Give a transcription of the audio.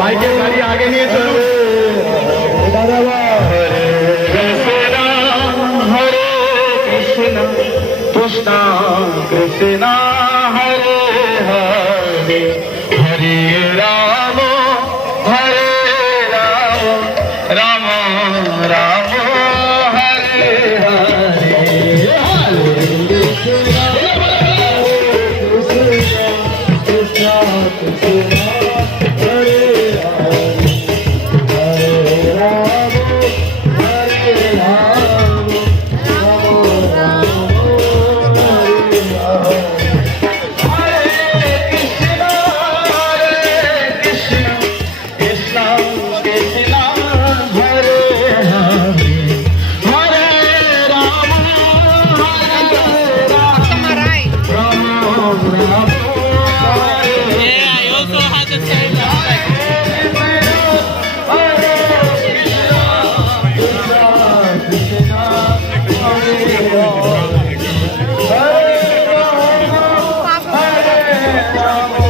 Mic के गाड़ी आगे नहीं है चलो। हरे Krishna Krishna Krishna Hare Hare Hare Ram Ram Ram Hare Hare Yeah, I also had the same.